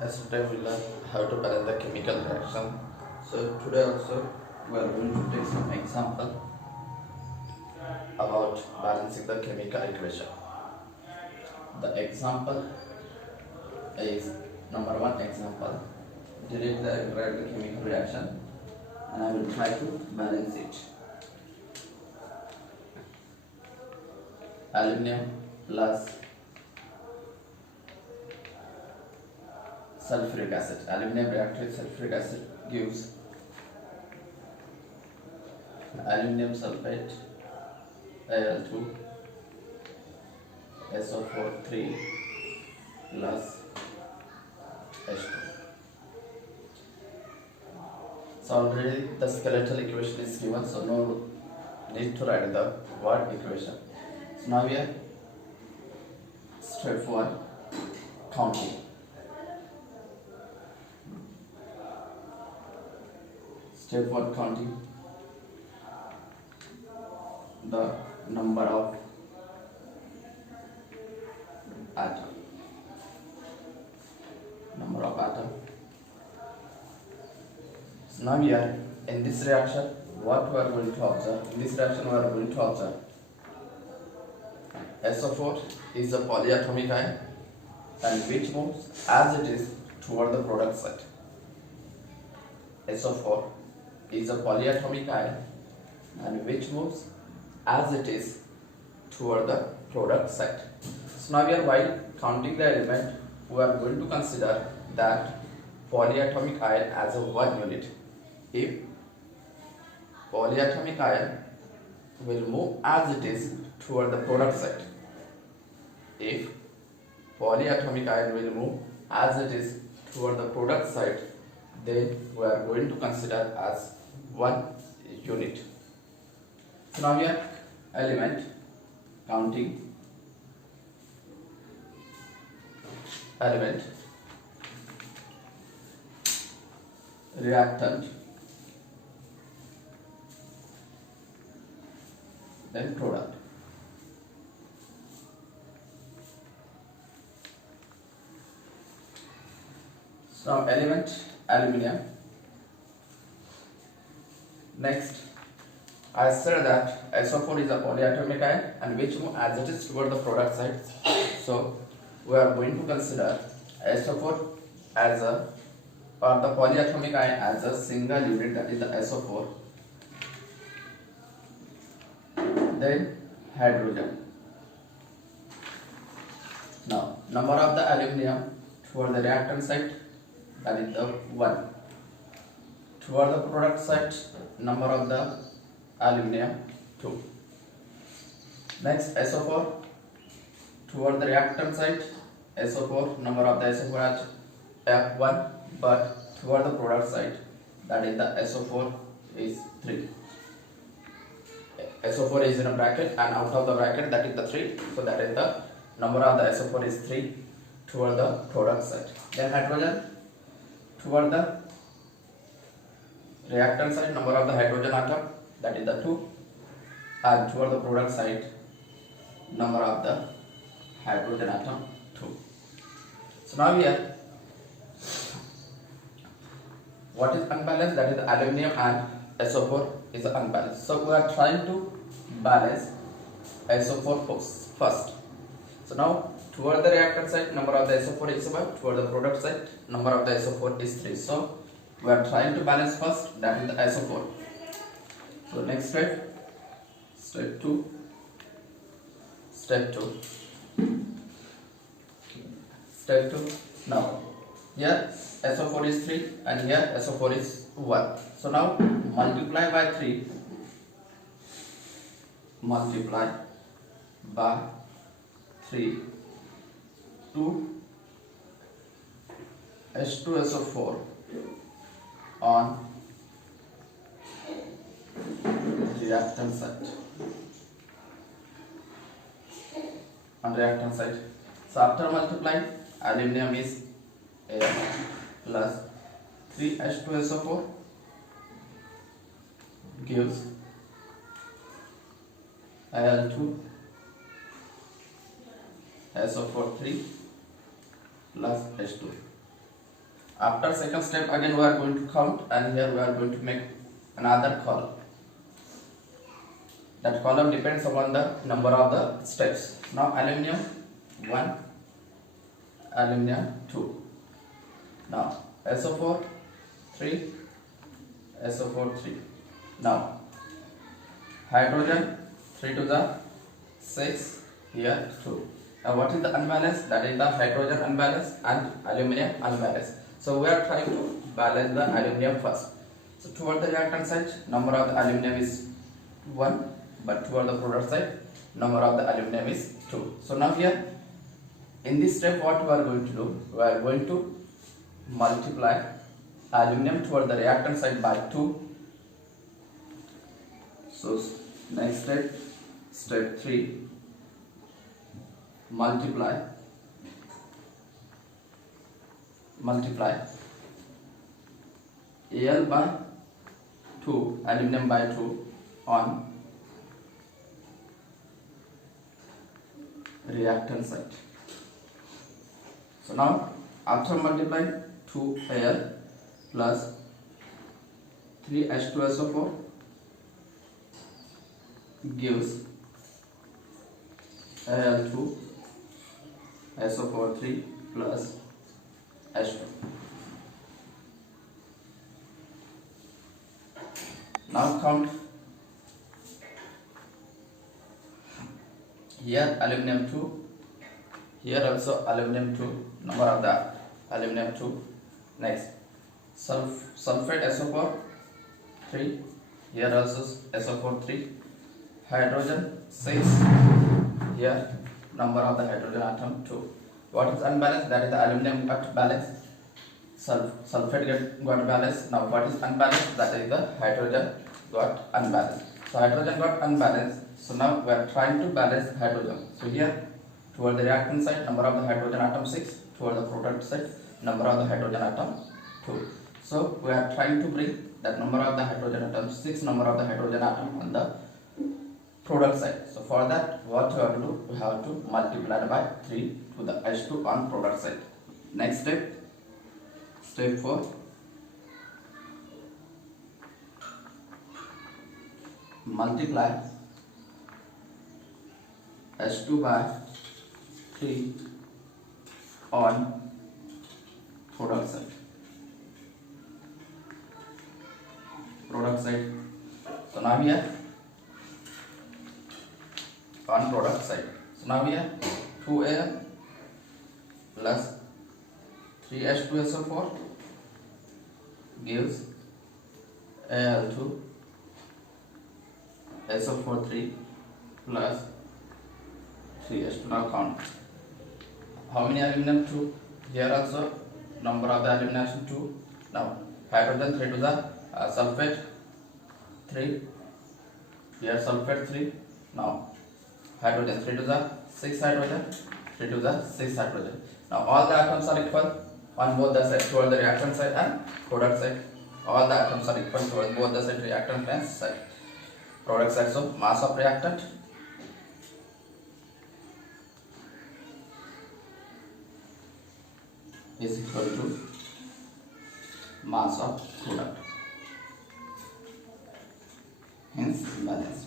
Yesterday we learned how to balance the chemical reaction. So today also we are going to take some example about balancing the chemical equation. The example is number one example. Directly I will write the chemical reaction and I will try to balance it. Aluminum plus sulfuric acid. Aluminum reacts with sulfuric acid gives aluminum sulfate Al2 SO4 3 plus H2. So already the skeletal equation is given, so no need to write the word equation. So now we are step 1 counting. Step 1 counting the number of atom. So now we are in this reaction. What we are going to observe? In this reaction we are going to observe SO4 is a polyatomic ion and which moves as it is toward the product side. SO4 is a polyatomic ion and which moves as it is toward the product side. So now we are, while counting the element, we are going to consider that polyatomic ion as a one unit. If polyatomic ion will move as it is toward the product side, if polyatomic ion will move as it is toward the product side, then we are going to consider as one unit. So now we are element counting element, reactant, then product. So now element aluminium. Next, I said that SO4 is a polyatomic ion and which move as it is toward the product side. So we are going to consider SO4 as a, or the polyatomic ion as a single unit, that is the SO4. Then hydrogen. Now number of the aluminium toward the reactant side, that is the 1. Toward the product side, number of the aluminium 2. Next SO4 toward the reactant side, SO4 number of the SO4 as 1, but toward the product side, that is the SO4 is 3. SO4 is in a bracket and out of the bracket, that is the 3, so that is the number of the SO4 is 3 toward the product side. Then hydrogen toward the reactant side, number of the hydrogen atom, that is the 2, and toward the product side, number of the hydrogen atom 2. So now we are, what is unbalanced, that is the aluminium and SO4 is unbalanced. So we are trying to balance SO4 first. So now toward the reactant side, number of the SO4 is 1, toward the product side, number of the SO4 is 3. So we are trying to balance first, that is the SO4. So next step 2. Now here SO4 is 3 and here SO4 is 1. So now multiply by 3, to H2SO4 on reactant side. So after multiplying, aluminum is A plus 3H2SO4 gives Al2 SO4 3 plus H2. After second step, again we are going to count, and here we are going to make another column. That column depends upon the number of the steps. Now aluminum 1, aluminum 2. Now SO4 3, SO4 3. Now hydrogen 3 to the 6, here 2. Now what is the unbalance? That is the hydrogen unbalance and aluminum unbalance. So we are trying to balance the aluminum first. So toward the reactant side, number of the aluminum is 1, but toward the product side, number of the aluminum is 2. So now here, in this step, what we are going to do? We are going to multiply aluminum toward the reactant side by 2. So next step, step 3, multiply Al by 2, aluminum by 2 on reactant side. So now after multiplying 2Al plus 3H2SO4 gives Al2 SO4 3 plus H2. Now count. Here aluminum 2, here also aluminum 2, number of the aluminum 2. Next sulfate SO4 3, here also SO4 3, hydrogen 6, here number of the hydrogen atom 2. What is unbalanced? That is the aluminum got balance, sulfate got balance. Now what is unbalanced? That is the hydrogen got unbalanced. So hydrogen got unbalanced. So now we are trying to balance hydrogen. So here toward the reactant side, number of the hydrogen atom 6, toward the product side, number of the hydrogen atom 2. So we are trying to bring that number of the hydrogen atom 6, number of the hydrogen atom on the product side. So for that, what we have to do? We have to multiply by 3 to the H2 on product side. Next step, step 4. Multiply H2 by 3 on product side. So now here on product side. So now here 2Al plus 3H2SO4 gives Al2 SO4 3 plus 3H2. Now count. How many aluminum? 2. Here also number of the aluminum 2. Now hydrogen 3 to the sulfate 3. Here sulfate 3. Now hydrogen 3 to the 6 hydrogen, 3 to the 6 hydrogen. Now all the atoms are equal on both the sides, toward the reactant side and product side. All the atoms are equal toward both the side, reactant and side, product side. So mass of reactant is equal to mass of product, hence balance.